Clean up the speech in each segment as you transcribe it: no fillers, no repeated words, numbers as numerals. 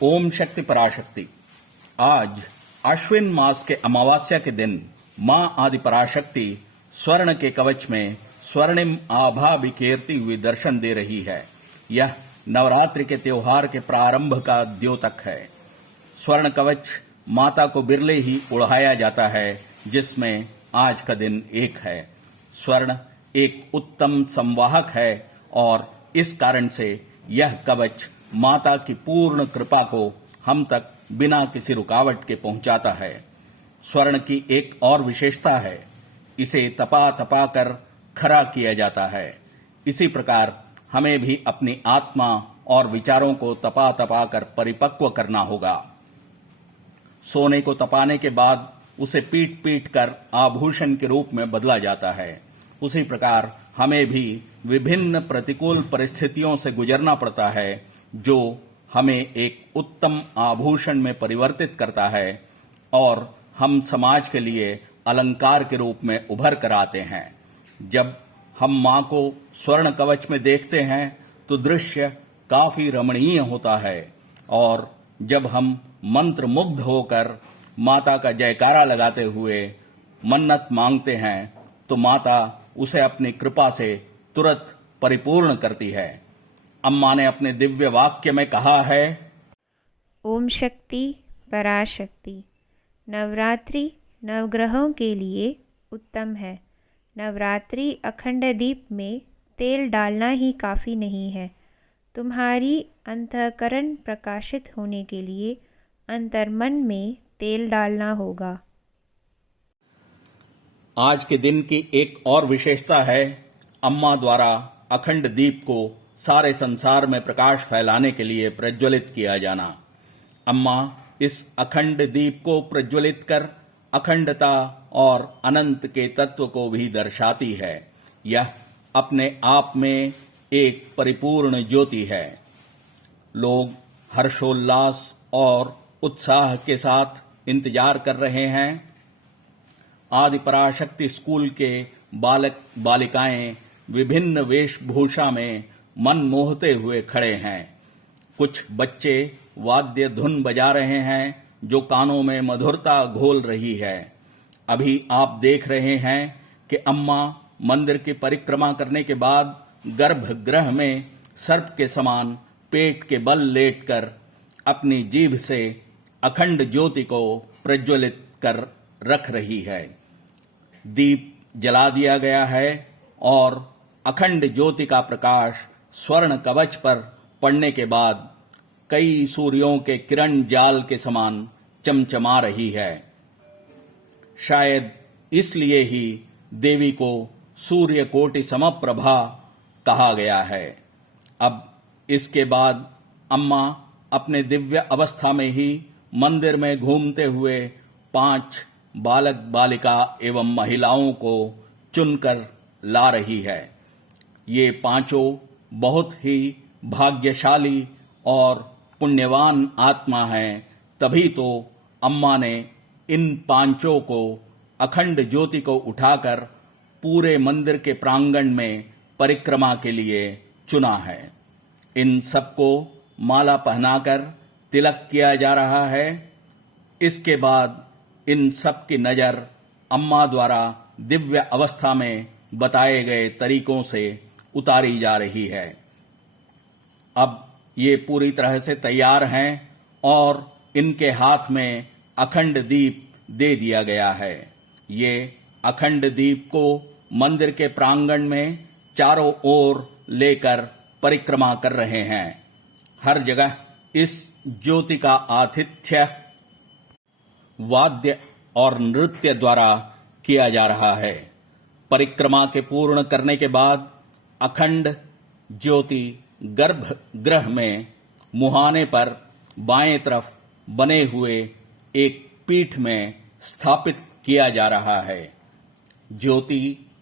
ओम शक्ति पराशक्ति। आज अश्विन मास के अमावस्या के दिन मां आदि पराशक्ति स्वर्ण के कवच में स्वर्णिम आभा बिखेरती हुई दर्शन दे रही है। यह नवरात्रि के त्योहार के प्रारंभ का द्योतक है। स्वर्ण कवच माता को बिरले ही उड़ाया जाता है, जिसमें आज का दिन एक है। स्वर्ण एक उत्तम संवाहक है और इस कारण से यह कवच माता की पूर्ण कृपा को हम तक बिना किसी रुकावट के पहुंचाता है। स्वर्ण की एक और विशेषता है, इसे तपा तपा कर खरा किया जाता है। इसी प्रकार हमें भी अपनी आत्मा और विचारों को तपा तपा कर परिपक्व करना होगा। सोने को तपाने के बाद उसे पीट पीट कर आभूषण के रूप में बदला जाता है। उसी प्रकार हमें भी विभिन्न प्रतिकूल परिस्थितियों से गुजरना पड़ता है, जो हमें एक उत्तम आभूषण में परिवर्तित करता है और हम समाज के लिए अलंकार के रूप में उभर कर आते हैं। जब हम मां को स्वर्ण कवच में देखते हैं तो दृश्य काफी रमणीय होता है और जब हम मंत्र मुग्ध होकर माता का जयकारा लगाते हुए मन्नत मांगते हैं तो माता उसे अपनी कृपा से तुरंत परिपूर्ण करती है। अम्मा ने अपने दिव्य वाक्य में कहा है, ओम शक्ति पराशक्ति। नवरात्रि नवग्रहों के लिए उत्तम है। नवरात्रि अखंड दीप में तेल डालना ही काफ़ी नहीं है। तुम्हारी अंतःकरण प्रकाशित होने के लिए अंतर्मन में तेल डालना होगा। आज के दिन की एक और विशेषता है, अम्मा द्वारा अखंड दीप को सारे संसार में प्रकाश फैलाने के लिए प्रज्वलित किया जाना। अम्मा इस अखंड दीप को प्रज्वलित कर अखंडता और अनंत के तत्व को भी दर्शाती है। यह अपने आप में एक परिपूर्ण ज्योति है। लोग हर्षोल्लास और उत्साह के साथ इंतजार कर रहे हैं। आदि पराशक्ति स्कूल के बालक बालिकाएं विभिन्न वेशभूषा में मन मोहते हुए खड़े हैं। कुछ बच्चे वाद्य धुन बजा रहे हैं जो कानों में मधुरता घोल रही है। अभी आप देख रहे हैं कि अम्मा मंदिर की परिक्रमा करने के बाद गर्भगृह में सर्प के समान पेट के बल लेटकर अपनी जीभ से अखंड ज्योति को प्रज्वलित कर रख रही है। दीप जला दिया गया है और अखंड ज्योति का प्रकाश स्वर्ण कवच पर पड़ने के बाद कई सूर्यों के किरण जाल के समान चमचमा रही है। शायद इसलिए ही देवी को सूर्य कोटि समप्रभा कहा गया है। अब इसके बाद अम्मा अपने दिव्य अवस्था में ही मंदिर में घूमते हुए 5 बालक बालिका एवं महिलाओं को चुनकर ला रही है। ये पांचों बहुत ही भाग्यशाली और पुण्यवान आत्मा हैं, तभी तो अम्मा ने इन पांचों को अखंड ज्योति को उठाकर पूरे मंदिर के प्रांगण में परिक्रमा के लिए चुना है। इन सबको माला पहनाकर तिलक किया जा रहा है। इसके बाद इन सब की नजर अम्मा द्वारा दिव्य अवस्था में बताए गए तरीकों से उतारी जा रही है। अब ये पूरी तरह से तैयार हैं और इनके हाथ में अखंड दीप दे दिया गया है। ये अखंड दीप को मंदिर के प्रांगण में चारों ओर लेकर परिक्रमा कर रहे हैं। हर जगह इस ज्योति का आतिथ्य वाद्य और नृत्य द्वारा किया जा रहा है। परिक्रमा के पूर्ण करने के बाद अखंड ज्योति गर्भगृह में मुहाने पर बाएं तरफ बने हुए एक पीठ में स्थापित किया जा रहा है। ज्योति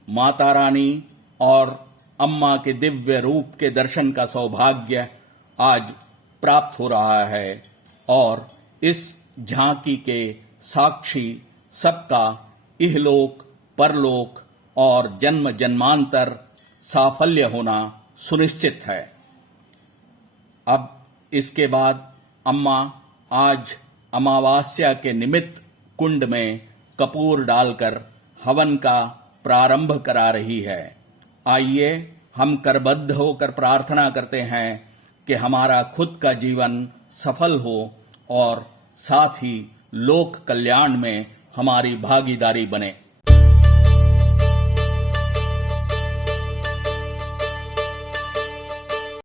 माता रानी और अम्मा के दिव्य रूप के दर्शन का सौभाग्य आज प्राप्त हो रहा है और इस झांकी के साक्षी सबका इहलोक परलोक और जन्म जन्मांतर साफल्य होना सुनिश्चित है। अब इसके बाद अम्मा आज अमावस्या के निमित्त कुंड में कपूर डालकर हवन का प्रारंभ करा रही है। आइए हम करबद्ध होकर प्रार्थना करते हैं कि हमारा खुद का जीवन सफल हो और साथ ही लोक कल्याण में हमारी भागीदारी बने।